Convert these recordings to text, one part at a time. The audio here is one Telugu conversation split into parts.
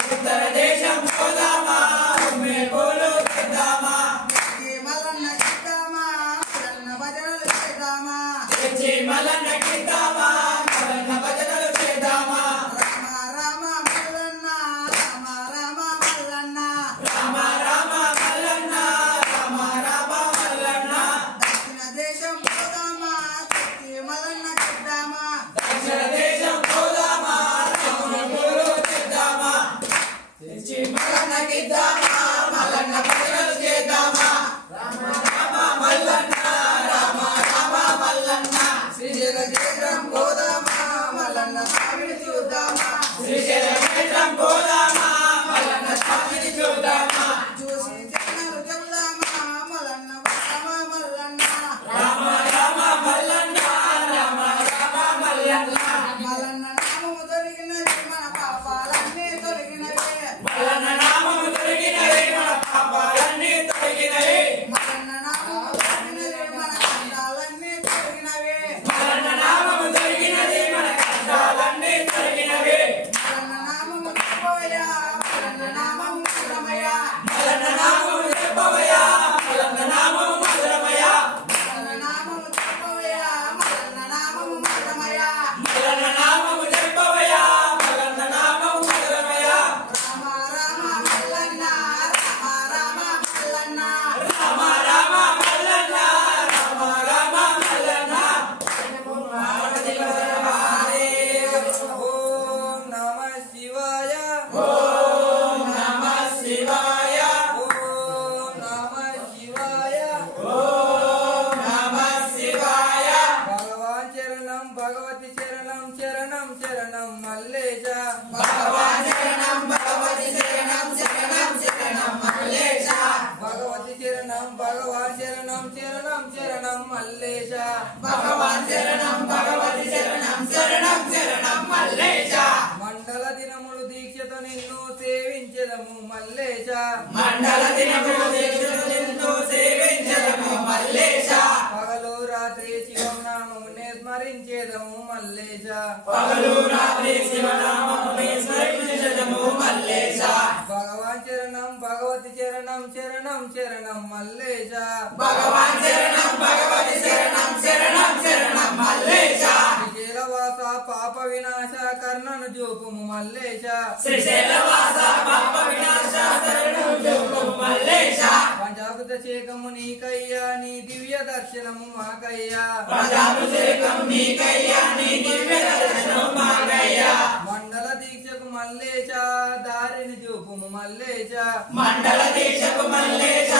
ఉత్తర దేశం పోదామా ఉమ్మే పోలు చేద్దామా మల్లన్న కిద్దామా మల్లన్న భజనలు చేద్దామా మల్లన్న కిద్దామా మల్లన్న భజనలు చేద్దామా రామ రామ మల్లన్న రామ రామ మల్లన్న రామ రామ మల్లన్న రామ రామ మల్లన్న దక్షిణ దేశం పోదామా మల్లన్న కిద్దామా దక్షిణ దేశం పోదామా ఉమ్మే పోలు చేద్దామా మల్లన్న కిద్దామా మల్లన్న భజనలు చేద్దామా రామ రామ మల్లన్న రామ రామ మల్లన్న శ్రీశైల క్షేత్రం పోదామా మల్లన్న స్వామిని చూద్దామా శ్రీశైల క్షేత్రం పోదామా మల్లన్న స్వామిని చూద్దామా చూసి జనాలు చెబుదామా మల్లన్న రామ మల్లన్న రామ రామ మల్లన్న రామ రామ మల్లన్న మల్లన్న నామము తొలగినది మన పాపాలన్నీ తొలగినవే మల్లన్న నామము తొలగినవి మన పాపాలన్నీ తొలగినవి మల్లన్న నామము తొలగినది మన కష్టాలన్నీ తొలగినవే మల్లన్న నామము తొలగినది మన కష్టాలన్నీ తొలగినవి మల్లన్న నామము చెప్పవయ్యా మల్లన్న నామము మధురమయ్యా మల్లన్న నామము చెప్పవయ్యా మల్లన్న నామము మధురమయ్యా మల్లన్న నామము చెప్పవయ్యా మల్లన్న నామము మధురమయ్యా మల్లన్న నామము చెప్పవయ్యా మల్లన్న నామము మధురమయ్యా రామ రామ మల్లన్న రామ రామ మల్లన్న రామ రామ మల్లన్న రామ రామ మల్లన్న ఓం నమః శివాయ ఓం నమః శివాయ ఓం నమః శివాయ ఓం నమః శివాయ భగవాన్ చరణం భగవతి చరణం శరణం శరణం మల్లేశ భగవాన్ శరణం భగవతి శరణం శరణం శరణం మల్లేశ భగవతి చరణం భగవాన్ శరణం శరణం శరణం మల్లేశ భగవాన్ శరణం భగవతి శరణం శరణం శరణం మల్లేశ మండల దినములు దీక్షతో నిన్ను సేవించెదము మల్లేశ మండల దినములు దీక్షను నిన్ను సేవించదము మల్లేశ పగలు రాత్రి శివం నామమునే స్మరించేదము మల్లేశ పగలు రాత్రి శివనామముని స్మరించదము మల్లేశ భగవాన్ చరణం భగవతి చరణం శరణం శరణం మల్లేశ భగవాన్ శరణం భగవతి శరణం శరణం శరణం మల్లేశ శ్రీశైలవాస పాప వినాశ కర్ణను చూపుము మల్లేశ శ్రీశైలవాస పాప వినాశ శరణం జోగము మల్లేశ పంచాకృత చేకము నీకయ్యా నీ దివ్య దర్శనము మాకయ్యా ప్రజాభిషేకం నీకయ్యా నీ దివ్య దర్శనం మాకయ్యా మండల దీక్షకు మల్లేశ దారిని చూపుము మల్లేశ మండల దీక్షకు మల్లేశ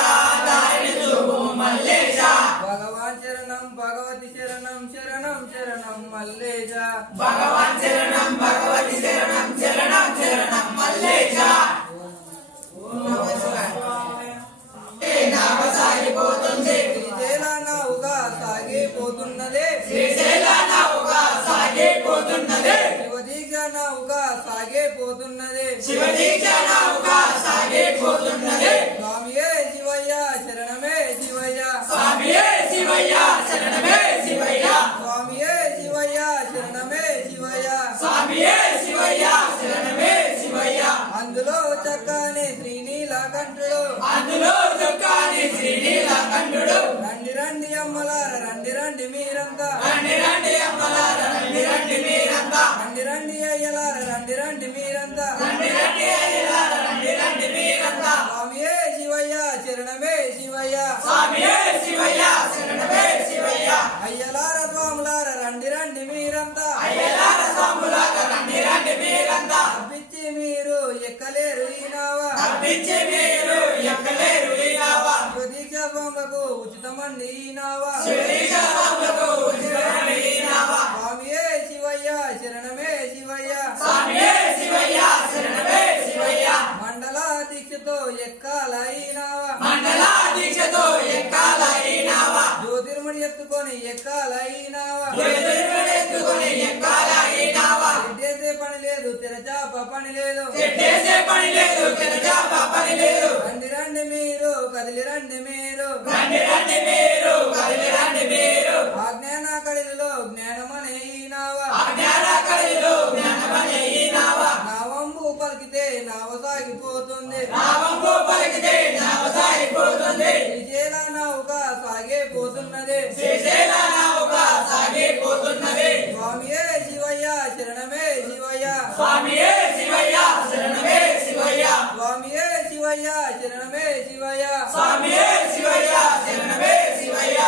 దారిని చూపుము మల్లేశ భగవాన్ చరణం భగవతి శరణం శరణం శరణం మల్లేశ భగవాన్ శరణం భగవతి శరణం శరణం శరణం మల్లేశ నావ సాగిపోతుంది శ్రీశైల నౌగా సాగిపోతున్నదే శ్రీశైల నౌగా సాగిపోతున్నది శివదీక్ష నౌగా సాగిపోతున్నదే శివదీక్ష నౌగా సాగిపోతున్నది స్వామియే శివయ్య శరణమే శివయ్య స్వామియే శివయ్య శరణమే శివయ్య స్వామియే శివయ్య శరణమే శివయ్య స్వామియే శివయ్య శరణమే శివయ్య అందులో చక్కని శ్రీనీలకంఠుడు అందులో చొక్కాని శ్రీనీలకంఠుడు రండి రండి అమ్మలార రండి రండి మీరంతా రండి రండి అమ్మలార రండి రండి మీరంతా రండి రండి అయ్యలార రండి రండి మీరంతా రండి రండి అయ్యలార రండి రండి మీరంతా స్వామియే శివయ్య శరణమే శివయ్య స్వామియే శివయ్య శరణమే శివయ్య అయ్యలార స్వాములార రండి రండి మీరంతా అయ్యలార స్వాములార రండి రండి మీరంతా పిచ్చి మీరు ఎక్కలేరు ఈ నావ తప్పించి మీరు ఎక్కలేరు ఈ నావ శివదీక్ష స్వాములకు ఉచితమండి ఈ నావ శివదీక్ష స్వాములకు ఉచితమండి ఈ నావ స్వామియే శివయ్య శరణమే శివయ్య స్వామియే శివయ్య శరణమే శివయ్య మండల దీక్షతో ఎక్కాల ఈ నావ మండల దీక్షతో ఎక్కాల ఈ నావ జ్యోతిర్మణి ఎత్తుకొని ఎక్కాల ఈ నావ ఎత్తుకొని ఎక్కాల ఈ నావ ఎడ్డేసే పని లేదు తెరచాప పని లేదు చెట్టేసే పని లేదు తెరచాప పని లేదు రండి రండి మీరు కదిలి రండి మీరు రండి రండి మీరు కదిలి రండి మీరు అజ్ఞాన కడిలో జ్ఞానమనే ఈ నావ అజ్ఞాన కడిలో జ్ఞానమనే ఈ నావ నావంబు పలికితే నావ సాగిపోతుంది నావంబు పలికితే నావ సాగిపోతుంది శ్రీశైల నౌక సాగిపోతున్నది శ్రీశైల నౌక సాగిపోతున్నది స్వామియే శివయ్య శరణమే శివయ్య స్వామియే శివయ్య శరణమే శివయ్య స్వామియే శివయ్య శరణమే శివయ్య స్వామియే శివయ్య శరణమే శివయ్య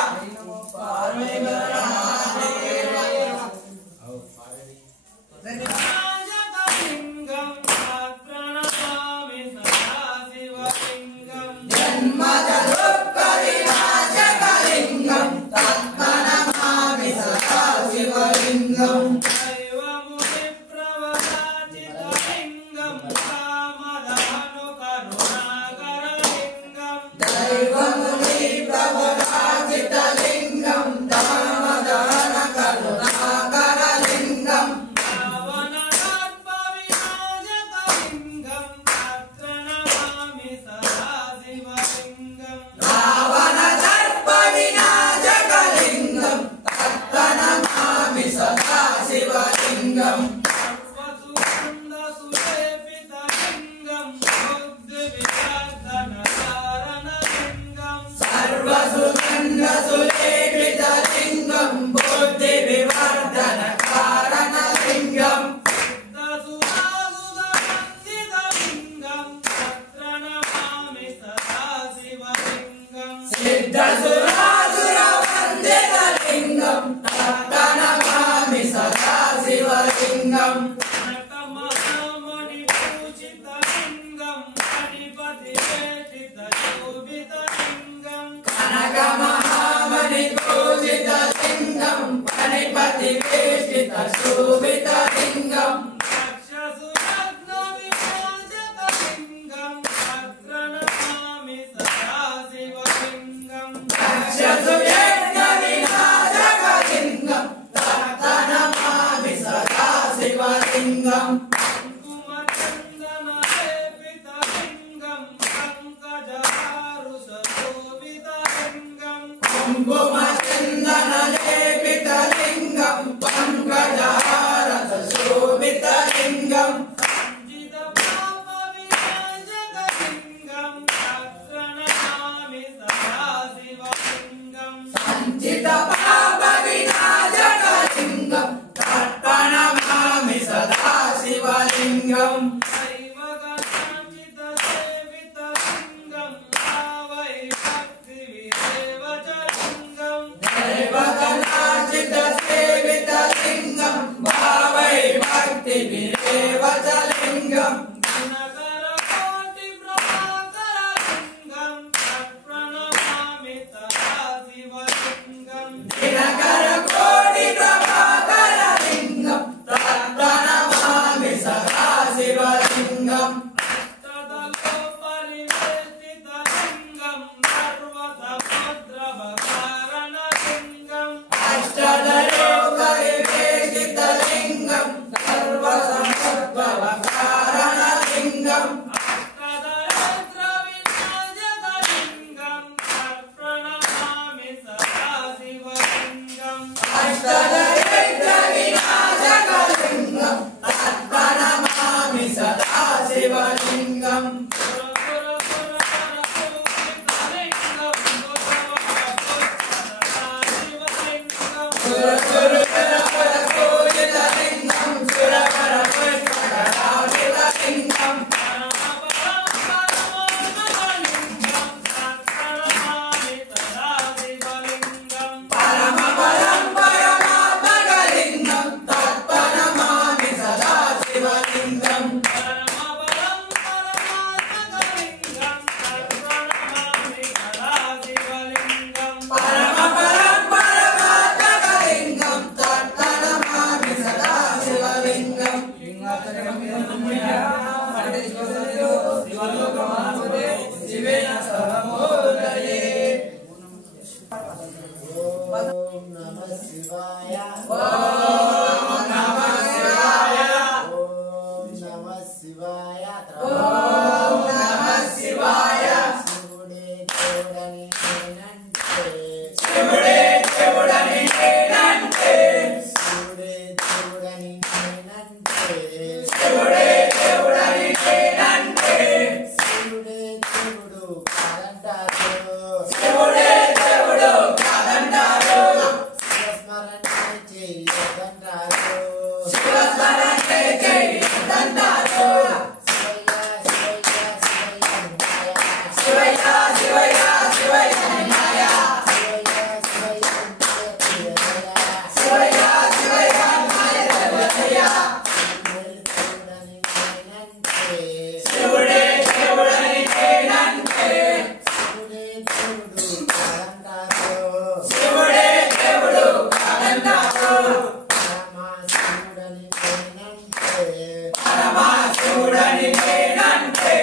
శివుడని నేనంటే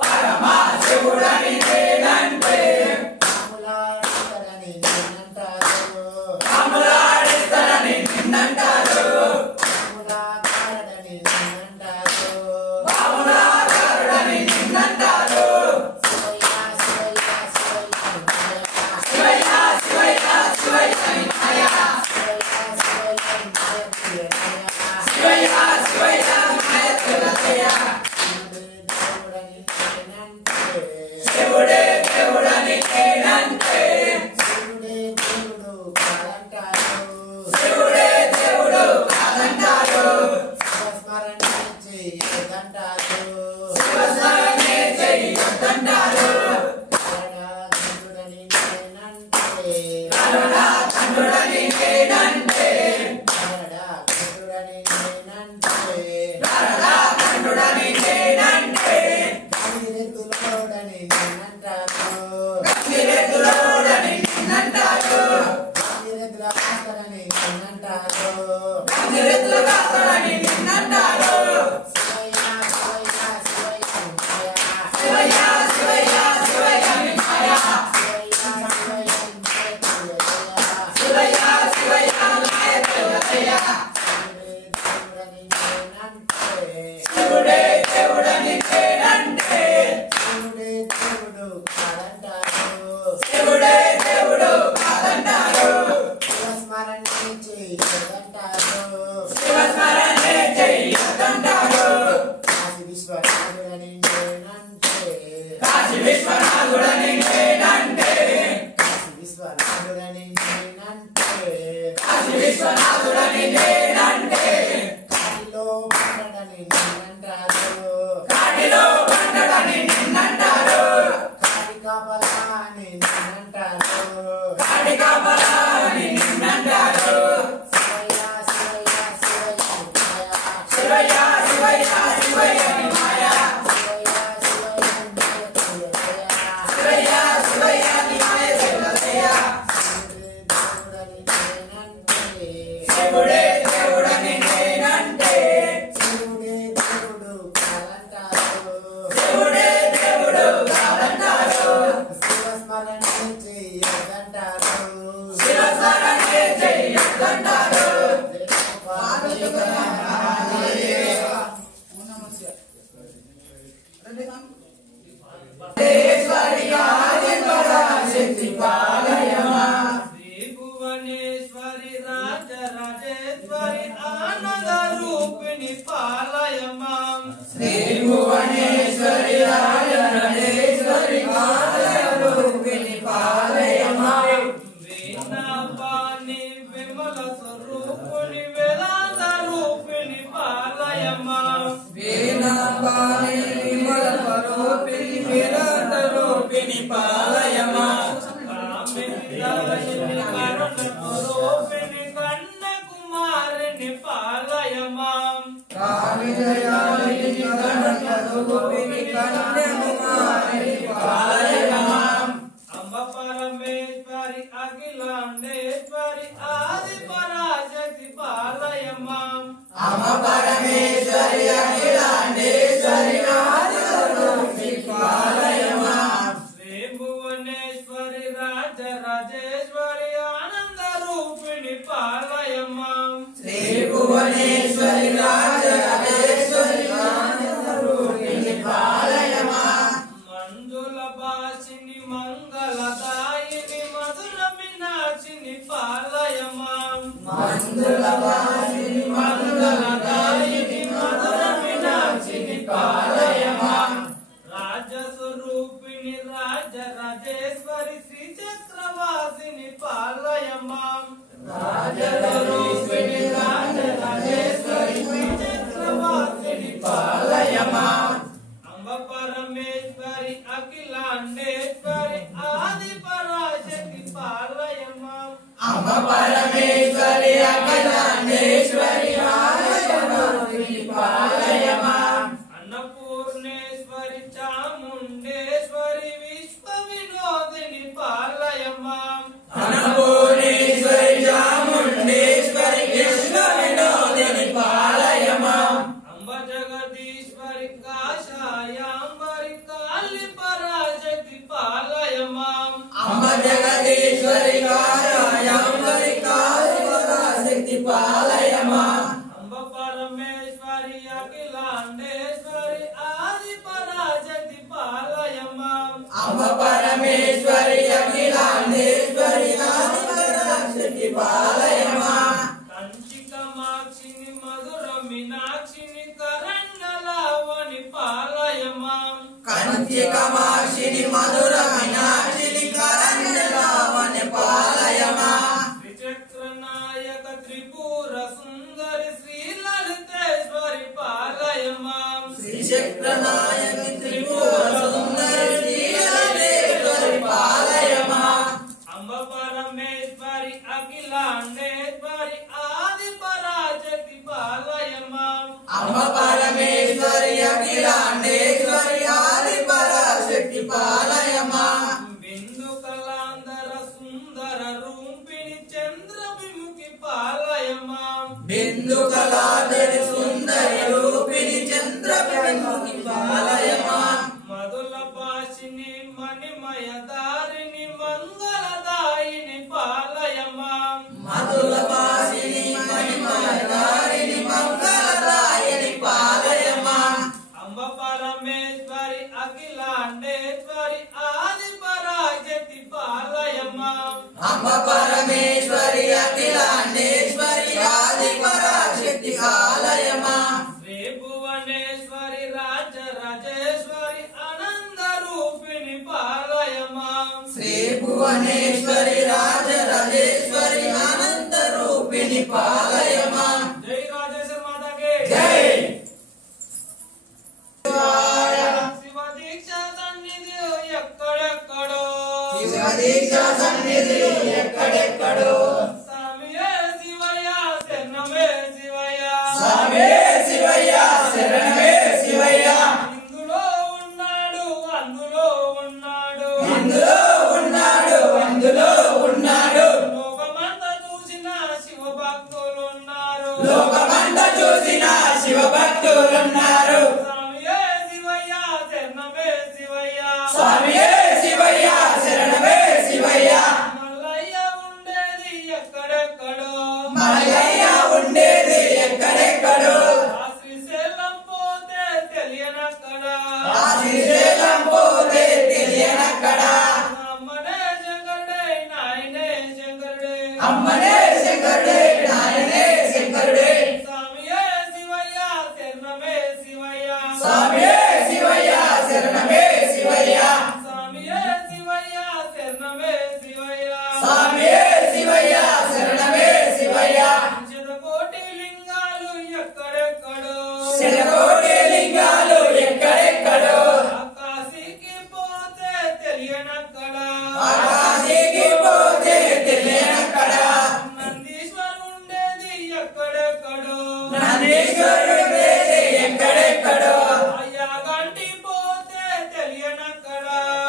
పరమశివుడని నేనంటే రాములాడిస్తారని నిన్నంటారు రాములాగారుడని నిన్నంటారు శివయ్య శివయ్య శివయ్య నిన్నయ శివయ్య శివయ్య నిన్నయ తెలతయ శివుడే దేవుడని నేనంటే శివుడే దేవుడు కాదంటారు శివస్మరణే చెయ్యొద్దంటారు కరుణాఖండుడని నేనంటే కరుణాఖండుడని నేనంటే గంగిరెద్దులోడని నిన్నంటారు గంగిరెద్దులు కాస్తారని నిన్నంటారు శివయ్య శివయ్య శివయ్య నిన్నయ శివయ్య శివయ్య నిన్నయ తెలతయ శివుడే దేవుడని నేనంటే శివుడే దేవుడు కాదంటారు శివస్మరణే చెయ్యొద్దంటారు కాశీ విశ్వనాథుడని నేనంటే కాశీ విశ్వనాథుడని నేనంటే కాటిలో పండడని నిన్నంటారు కాటి కాపలాని నిన్నంటారు శివయ్య శివయ్య శివయ్య నిన్నయ శివయ్య శివయ్య నిన్నయ తెలతయ శివుడే దేవుడని నేనంటే శివుడే దేవుడు కాదంటారు శివస్మరణే చెయ్యొద్దంటారు శక్తి పాలయమా భువనేశ్వరి రాజరాజేశ్వరి ఆనంద రూపిణి పాలయమాం శ్రీ భువనేశ్వరి రాజరాజేశ్వరి రూపిణి పాలయమా వీణాపాణి విమల స్వరూపిణి వేదాంత రూపిణి పాలయమాం వీణాపాణి విమల స్వరూపిణి వేదాంత రూపిణి పాలయమా రూపిణి కన్యాకుమారిని పాలయమాం కామిదయాలిని కన్యాకుమారిని పాలయమా అంబ పరమేశ్వరి అఖిలాండేశ్వరి ఆది పరాశక్తి పాలయమాం అమ్మ పరమేశ్వరి అఖిలాండేశ్వరి ఆది రూపిణి పాలయమా శ్రీ భువనేశ్వరి రాజరాజేశ్వరి ఆనంద రూపిణి పాలయమాం శ్రీ భువనేశ్వరి రాజరాజేశ్వరి ఆనంద రూపిణి పాలయమా మంజుల భాషిని మంగళదాయిని మధుర మీనాక్షిని పాలయమాం మందుల వాసిని మంగళదాయిని మధుర మీనాక్షిని పాలయమా రాజస్వరూపిణి రాజరాజేశ్వరి శ్రీచక్రవాసిని పాలయమాం రాజరూపిణి రాజరాజేశ్వరి శ్రీచక్రవాసిని పాలయమా అంబ పరమేశ్వరి అఖిలాండేశ్వరి ఆది పరాశక్తి పాలయమాం అమ్మ పరమేశ్వరి అఖిలాండేశ్వరి ఆది రూపిణి పాలయమా అన్నపూర్ణేశ్వరి చాముండేశ్వరి విశ్వ వినోదిని పాలయమాం అన్నపూర్ణేశ్వరి చాముండేశ్వరి విశ్వ వినోదిని అఖిలాండేశ్వరి ఆదిపరాశక్తి పాలయమా కంచి కామాక్షిని మధుర మీనాక్షిని కరణ్యలావణి పాలయమా కంచి కామాక్షిని మధుర మీనాక్షిని కరణ్యలావణి పాలయమా త్రిచక్ర నాయక త్రిపుర సుందరి శ్రీ లలితేశ్వరి పాలయమా శ్రీచక్ర నాయకి త్రిపుర సుందరి శ్రీ లలితేశ్వరి పాలయమా అంబ పరమేశ్వరి అఖిలాండేశ్వరి ఆది పరాశక్తి పాలయమా అంబ పరమేశ్వరి అఖిలాండేశ్వరి ఆది పరాశక్తి పాలయమా బిందు కళాంధర సుందర రూపిణి చంద్ర విముఖి పాలయమా బిందు కళాధరి సుందరి రూపిణి చంద్ర విముఖి పాలయమా మధుల పాశిని మణిమయ దారిని మంగళదాయిని పాలయమా మధుల వాసిని మణిమయదారిని మంగళదాయిని పాలయమా అంబ పరమేశ్వరి అఖిలాండేశ్వరి ఆది పరాశక్తి పాలయమా అంబ పరమేశ్వరి అఖిలాండేశ్వరి ఆది పరాశక్తి పాలయమా శ్రీ భువనేశ్వరి రాజ రాజేశ్వరి ఆనంద రూపిణి పాలయమా శ్రీ భువనేశ్వరి రాజరాజేశ్వరి ఆనంద రూపిణి పాలయమా జై రాజేశ్వరి మాతకి జై శివ దీక్ష సన్నిధి ఎక్కడెక్కడో శివ దీక్ష సన్నిధి ఎక్కడెక్కడో స్వామియే శివయ్య శరణమే శివయ్య స్వామి శివయ్య శరణమే శివయ్య ఇందులో ఉన్నాడు అందులో ఉన్నాడు అందులో ఉన్నాడు అందులో ఉన్నాడు లోకమంతా చూసిన శివ భక్తులున్నారు లోకమంతా చూసిన శివ భక్తులున్నారు స్వామియే శివయ్య శరణమే శివయ్య స్వామియే శివయ్య శరణమే శివయ్య మల్లయ్య ఉండేది ఎక్కడెక్కడో మల్లయ్య ఉండేది ఎక్కడెక్కడో ఆ శ్రీశైలం పోతే తెలియనక్కడ ఆ శ్రీశైలం పోతే తెలియనక్కడ అమ్మనే శంకరుడే నాయనే శంకరుడే అమ్మనే శంకరుడే నాయనే శంకరుడే స్వామియే శివయ్య శరణమే శివయ్య స్వామియే శివయ్య శరణమే శివయ్య స్వామియే శివయ్య శరణమే శివయ్య స్వామియే శివయ్య శరణమే శివయ్య శతకోటి లింగాలు ఎక్కడెక్కడో శతకోటి లింగాలు ఎక్కడెక్కడో కాశీకి పోతే తెలియనక్కడ ఆకాశీకి పోతే తెలియనక్కడ నందీశ్వరు ఉండేది ఎక్కడెక్కడో నందీశ్వరుడు ఉండేది ఎక్కడెక్కడో అయ్యాగంటి పోతే తెలియనక్కడ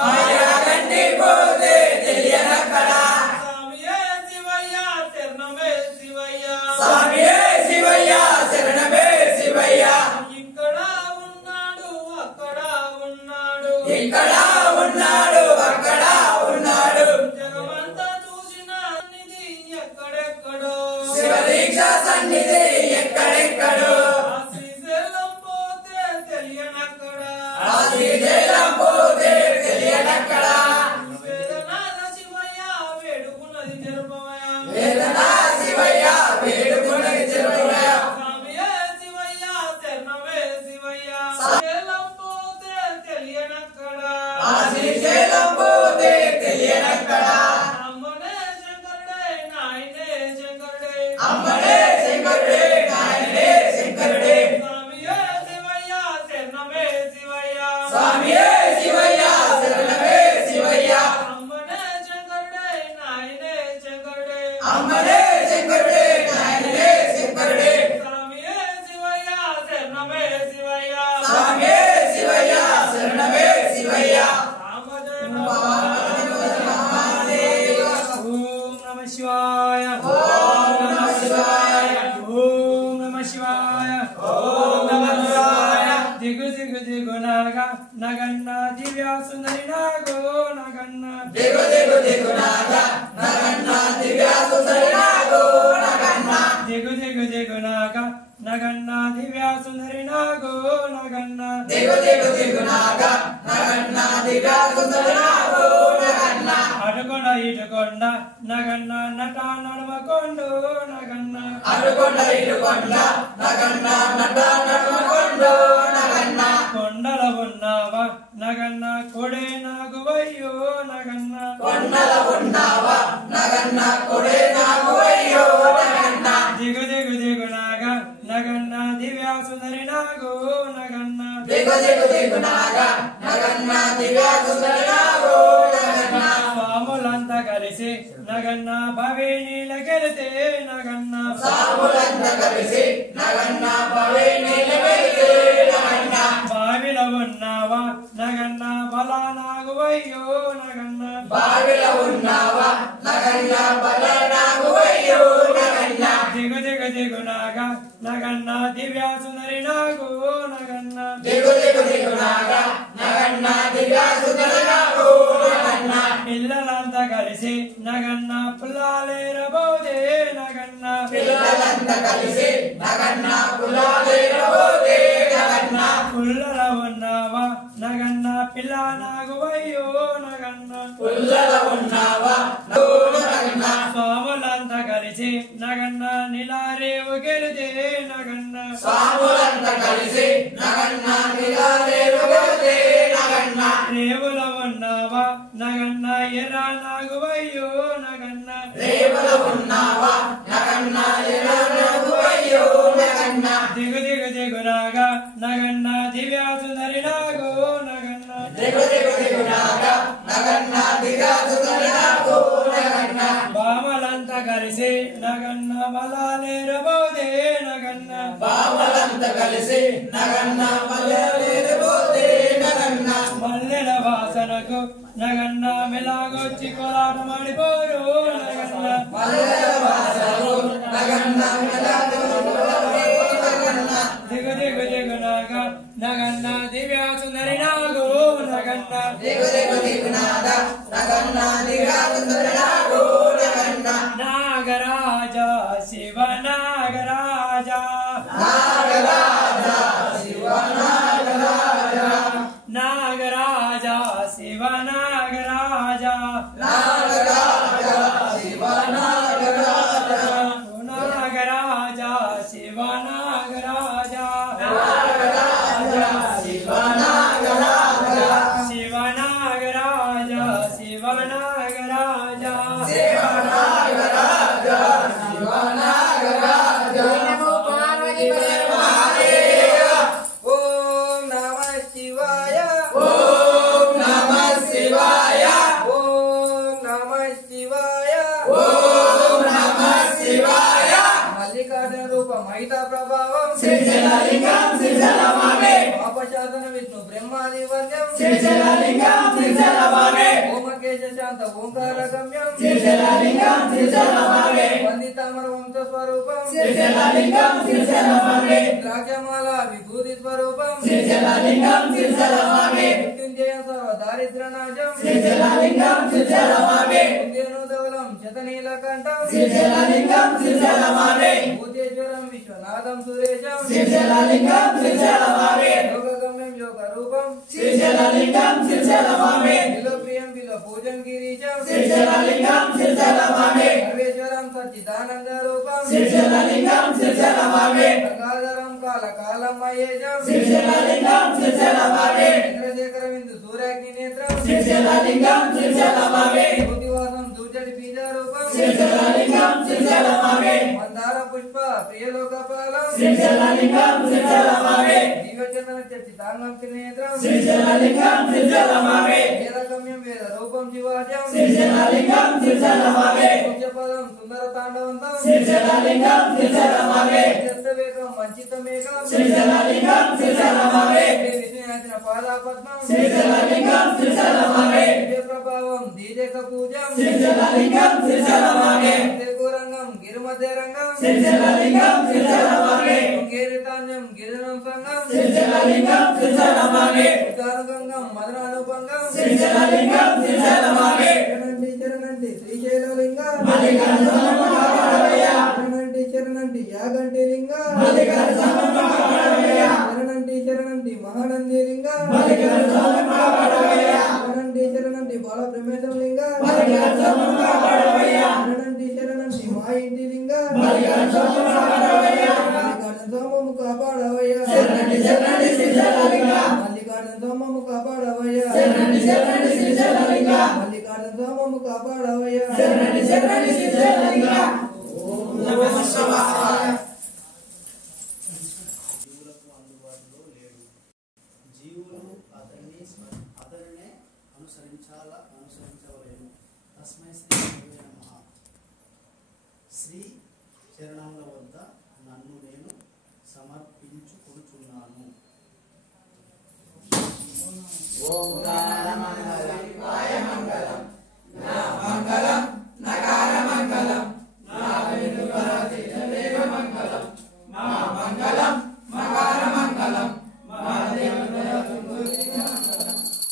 ఆయాగంటి పోతే తెలియనక్కడ స్వామియే శివయ్య శరణమే శివయ్య స్వామియే శివయ్య శరణమే శివయ్య ఇక్కడ ఉన్నాడు అక్కడ ఉన్నాడు ఇక్కడ ఉన్నాడు అక్కడ ఉన్నాడు జగమంతా చూసిన నిధి ఎక్కడెక్కడో శివ దీక్ష సన్నిధి ఎక్కడెక్కడో ఆ శ్రీశైలం పోతే తెలియనక్కడ ఆ శ్రీశైలం పోతే తెలియనక్కడ వేదనాథ శివయ్య వేడుకున్నది జరపవయ వేదనా శివయ్య వేడుకున్నది చెరువయ్య స్వామియే శివయ్య శరణమే శివయ్య శ్రీశైలం పోతే తెలియనక్కడ ఆ శ్రీశైలం పోతే తెలియనక్కడ అమ్మనే శంకరుడే నాయనే శంకరుడే అమ్మనే శంకరుడే నాయనే శంకరుడే స్వామియే శివయ్య శరణమే శివయ్య స్వామియే శివయ్య శరణమే శివయ్య అమ్మనే శంకరుడే నాయనే శంకరుడే అమ్మనే శంకరుడే నాయనే శంకరుడే స్వామియే శివయ్య శరణమే శివయ్య స్వామియే శివయ్య శరణమే శివయ్య ఓం నమ శివాయ ఓం నమః శివాయ ఓం నమ శివాయ ఓం నమః శివాయ దిగు దిగు దిగు నగన్న దివ్య సుందరి నాగో నగన్న దిగు దిగు దిగు నాగ నగన్న దివ్య సుందరి నాగో నగన్న దిగు దిగు దిగు దిగునాక నగన్న దివ్య సుందరి నాగో నగన్న దిగునాక నగన్న దివ్య సుందరి నాగో నగన్న అడుకొండ ఇటుకొండ నగన్న నట నడుమకొండు నగన్న అడుకొండ ఇటుకొండ నగన్న నట నడుమకొండు నగన్న కొండల ఉన్నావా నగన్న కొడే నాగువయ్యో నగన్న కొండల ఉన్నావా నగన్న కొడే నాగువయ్యో నగన్న దిగు దిగు దిగునాగ నగన్న దివ్య సుందరి నాగో నగన్న దిగునాక నగన్న దివ్య సుందరి నాగో నగన్న స్వాములంతా కలిసి నగన్న భవేనీలకెళితే నగన్న సాములంతా కలిసి నగన్న భవేనీలకెళితే నగన్న బావిలో ఉన్నావా నగన్న బలా నాగువయ్యో నగన్న బావిలో ఉన్నావా నగన్న బల నాగువయ్యో నగన్న దిగు దిగు దిగునాగ నగన్న దివ్య సుందరి నాగో నగన్న దిగునాక నగన్న దివ్య సుందరి నాగో నగన్న పిల్లలంతా కలిసి నగన్న పుల్లాలేరబోదే నగన్న పిల్లలంతా కలిసి నగన్న పులాలేరబోదే నగన్న పుల్లల ఉన్నావా నగన్న పిల్ల నాగువయ్యో నగన్న పుల్లల ఉన్నావా నగన్న స్వాములంతా కలిసి నగన్న నిలారేవు గెలితే నగన్న సాములంతా కలిసి నగన్న నిలాలేరుగోదే నగన్న రేవుల ఉన్నావా నగన్న ఎర్ర నాగువయ్యో నగన్న రేవల ఉన్నావా నగన్న ఎర్రనాగువయ్యో నగన్న దిగు దిగు దిగునాగా నగన్న దివ్య సుందరి నాగో నగన్న దిగునాక నగన్న దివ్య సుందరి నాగో నగన్న బామలంతా కలిసి నగన్న మలాలేరబోదే నగన్న బావలంతా కలిసి నగన్న మల్లెలేరుగోదే నగన్న మల్లెల వాసనకు నగన్న మెలాగొచ్చి కోలాటమాడిపోరు నగన్న మల్లెల వాసనకు నగన్న మెలాగొచ్చి నగన్న దిగు దిగు దిగునాక నగన్న దివ్య సుందరి నాగో నగన్న దిగునాక నగన్న దివ్య సుందరి నాగో నగన్న నాగరాజ శివ నాగరాజ నాగరాజ శివ నాగరాజ నాగరాజ శివ నాగరాజ నాగరాజ శివ నాగరాజ నాగరాజ శివ నాగరాజ నాగరాజ శివ నాగరాజ శివ నాగరాజ శివ నాగరాజ శివ నాగరాజ శివ నాగరాజ నమో పార్వతీ మహాదేవ ఓం నమః శివాయ ఓం నమః శివాయ ఓం నమః శివాయ ఓం నమః శివాయ మల్లికార్జున రూప మహిత ప్రభావం శ్రీశైలలింగం శ్రీశైలమామే పాపశాసన విష్ణు బ్రహ్మాది వంద్యం శ్రీశైలలింగం శ్రీశైలమామే ఓమకేశ శాంత ఓంకార గమ్యం శ్రీశైలలింగం శ్రీశైలమామే వందితామర వంశ స్వరూపం శ్రీశైలలింగం శ్రీశైలమామే ద్రాక్షమాల విభూతి స్వరూపం శ్రీశైలలింగం శ్రీశైలమామే మృత్యుంజయ సర్వ దారిద్ర నాశం శ్రీశైలలింగం శ్రీశైలమామే ధవలం శతనీలకంఠం శ్రీశైలలింగం శ్రీశైలమామే భూతేశ్వరం విశ్వనాథం సురేశం శ్రీశైలలింగం శ్రీశైలమామే యోగగమ్యం యోగ రూపం శ్రీశైలలింగం శ్రీశైలమామే విలోప్రియం విలో పూజం గిరీశం శ్రీశైలలింగం శ్రీశైలమామే సర్వేశ్వరం సచ్చిదానంద రూపం శ్రీశైలలింగం శ్రీశైలమామే గంగాధరం కాల కాలం మహేశం శ్రీశైలలింగం శ్రీశైలమామే చంద్రశేఖర బిందు సూర్యాగ్ని నేత్రం శ్రీశైలలింగం శ్రీశైలమామే భూతివాసం దూచడి బీజ రూపం శ్రీశైలలింగం శ్రీశైలమామే మందార పుష్ప ప్రియలోకపాలం శ్రీశైలలింగం శ్రీశైలమామే దివ్యచందన చచ్చిదాంగం త్రినేత్రం శ్రీశైలలింగం శ్రీశైలమామే వేదగమ్యం వేద రూపం శివాజం శ్రీశైలలింగం శ్రీశైలమామే పూజ్యపదం సుందర తాండవంతం శ్రీశైలలింగం శ్రీశైలమామే చంద్రవేగం మంచితమేకం శ్రీశైలలింగం శ్రీశైలమామే విష్ణుయాచిన పాదాపద్మం శ్రీశైలలింగం శ్రీశైలమామే దివ్య ప్రభావం దీదేక పూజం శ్రీశైలలింగం శ్రీశైలమామే దిగురంగం గిరిమధ్య రంగం శ్రీశైలలింగం శ్రీశైలమామే గేరితాన్యం గిరినం సంగం శ్రీశైలలింగం శ్రీశైలమామే ఉదానుగంగం మదనానుపంగం శ్రీశైలలింగం శ్రీశైలమామే చరణంటి శ్రీశైలలింగం మల్లికార్జున చరణంటి యాగంటి లింగ శరణంటి మహానంది లింగ శరణంటి బాల బ్రహ్మేశ్వర లింగ శరణంటి మా ఇంటి లింగ సోమము కాపాడవయ్యా మల్లికార్జున సోమము కాపాడవయ్యా మల్లికార్జున సోమము కాపాడవయ్యా జీవులు అతన్నే అనుసరించవలేము. తస్మై శ్రీ నమః. శ్రీ చరణముల వద్ద నన్ను నేను సమర్పించుకొనుచున్నాను. ఓం శివాయ మంగళం నా మంగళం నకార మంగళం నా వెనుకరాతి దేవ మంగళం మా మంగళం మకార మంగళం మా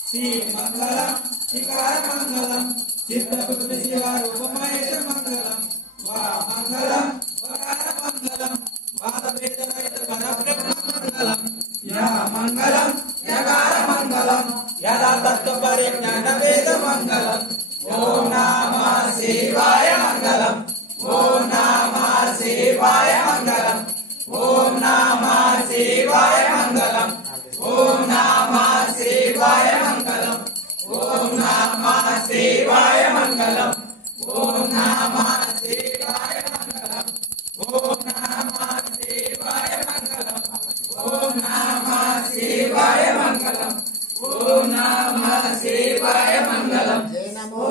శ్రీ మంగళం శిఖార మంగళం చిత్తపుత్ర శివ రూపమహేశ మంగళం వా మంగళం వకార మంగళం వాద వేద రహిత పరబ్రహ్మ మంగళం యా మంగళం యకార మంగళం యదా తత్వ పరిజ్ఞాన వేద మంగళం ఓం నమః శివాయ మంగళం ఓం నమః శివాయ మంగళం ఓం నమః శివాయ మంగళం ఓం నమః శివాయ మంగళం ఓం నమః శివాయ మంగళం ఓం నమః శివాయ మంగళం ఓం నమః శివాయ మంగళం ఓం నమః శివాయ మంగళం ఓం నమః శివాయ మంగళం జై నమో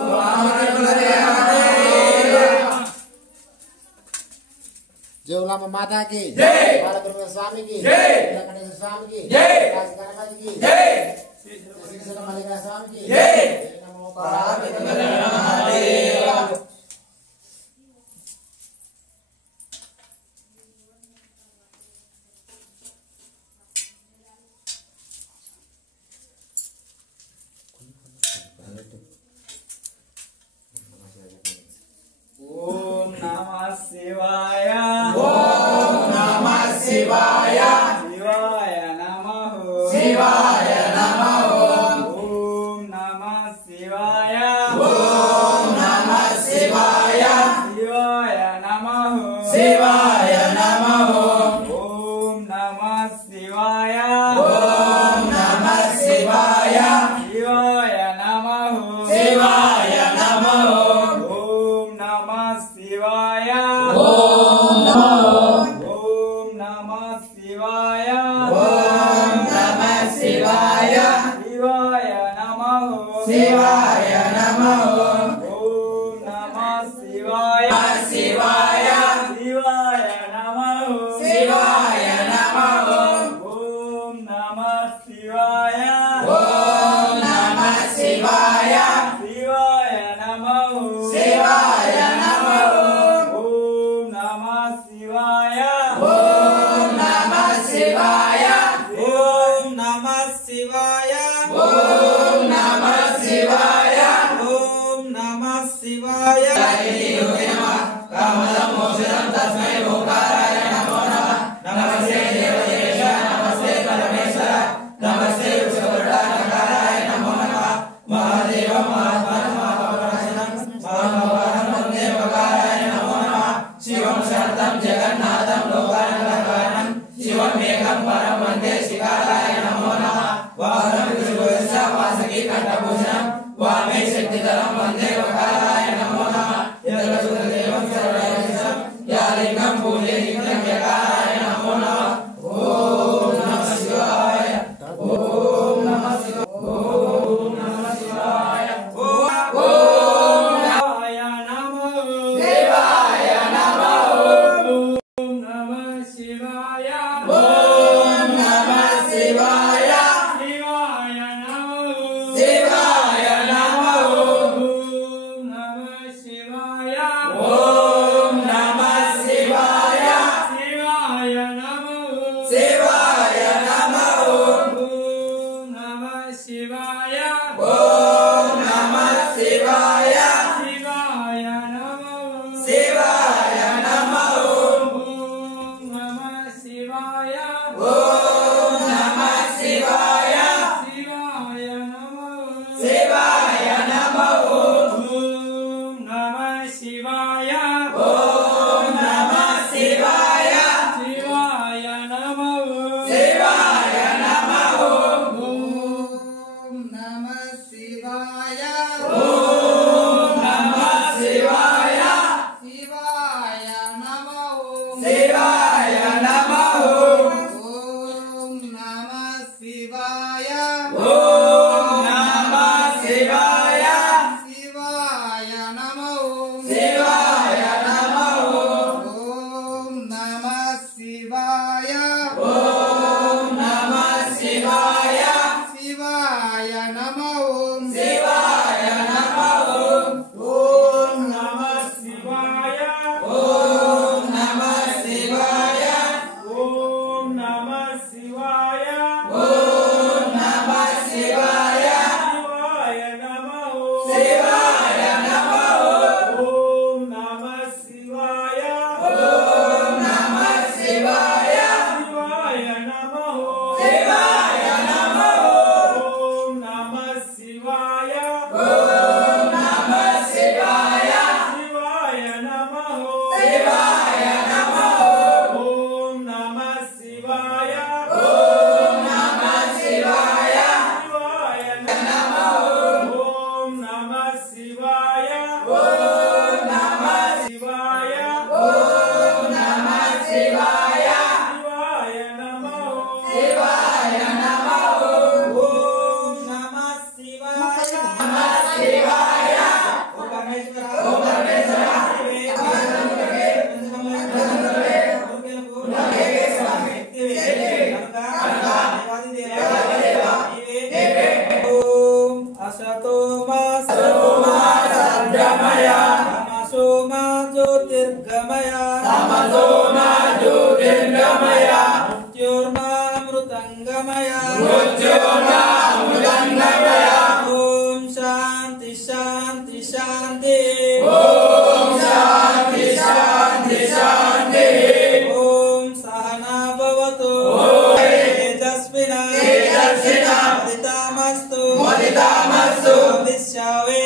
జయలమ్మ మాతాకి జై బాలబ్రహ్మ స్వామికి జై వెంకటేశ్వర స్వామికి జై గణపతికి జై శ్రీకృష్ణ మల్లికా స్వామికి జై జై నమో ఓం నమః శివాయ ఓం నమః శివాయ శివాయ నమః శివాయ నమః ఓం నమః శివాయ ఓం నమః శివాయ శివాయ నమః శివాయ నమః ఓం నమః శివాయ ఓం నమః శివాయ శివాయ నమః శివాయ నమః ఓం నమః శివాయ ఓం నమః ఓం నమః శివాయ ఓం నమః శివాయ శివాయ నమః శివాయ నమః ఓం నమః శివాయ శివాయ శివాయ నమః శివాయ నమః ఓం నమః శివాయ ఓం నమః శివాయ శివాయ నమః శివాయ నమః ఓం నమః శివాయ ఓం నమః శివాయ ఓం నమః శివాయ ఓం నమః శివాయ ఓం నమః శివాయ కమలం మోక్షదం తస్మై ఓంకారాయ నమో నమః నమస్తే దేవదేశ నమస్తే పరమేశ్వర నమస్తే విశ్వవృడాకారాయ నమో నమః మహాదేవ మహాత్మన్ మహాపరాశరం మహాభవానం వందే వకారాయ నమో నమః శివం శాంతం జగన్నాథం లోకానందకారణం శివం ఏకం పరం వందే శిఖారాయ నమో నమః వాహనం విష్ణువస్య వాసకి కంఠభూషణం వామే శక్తిధరం వందే వకారాయ నమో నమః యదశుద్ధదేవం సర్వదేశం యా లింగం పూజే లింగం యకారాయ నమో నమః ఓం నమః శివాయ ఓం నమః శివాయ ఓం నమః శివాయ ఓం శివాయ నమః శివాయ నమః ఓం నమః శివాయ ఓం నమః శివాయ శివాయ నమః శివాయ నమః ఓం నమః శివాయ ఓం నమః శివాయ శివాయ నమః శివాయ నమః ఓం నమః శివాయ ఓం నమః శివాయ శివాయ నమః శివాయ నమః ఓం शिवाय ఓం నమః శివాయ शिवाय नमः శివాయ నమః ओम नमः शिवाय ఓం నమః శివాయ शिवाय नमः శివాయ నమః ఓం నమః శివాయ ఓం నమః శివాయ శివాయ నమః శివాయ నమః ఓం నమః శివాయ ఓం నమః శివాయ శివాయ నమః శివాయ నమః ఓం నమః శివాయ ఓం నమః శివాయ శివాయ నమః శివాయ నమః ओम नमः शिवाय ఓం నమః శివాయ ओम नमः शिवाय ఓం నమః శివాయ शिवाय नमः శివాయ నమః ओम नमः शिवाय ఓం నమః శివాయ शिवाय नमः శివాయ నమః ओम नमः शिवाय ఓం నమః శివాయ शिवाय नमः శివాయ నమః ओम नमः शिवाय ఓం నమః శివాయ शिवाय నమః ओम नमः शिवाय ఓం నమః शिवाय ఓం నమః శివాయ शिवाय नमः శివాయ నమః ओम नमः शिवाय నమః శివాయ ओम परमेश्वर ఓం పరమేశ్వర ओम असतो मा సంద్రమయ तमसो मा ज्योतिर्गमय తమసో మా జ్యోతిర్గమయ मृत्युर्मामृतङ्गमय మృత్యోర్మామృతంగమయ ओम शांति शांति शांति ఓం శాంతి శాంతి శాంతి ओम सहना भवतु ఓం तेजस्विना तेजस्विना मुदितामस्तु ముదితామస్తు दिश्यावे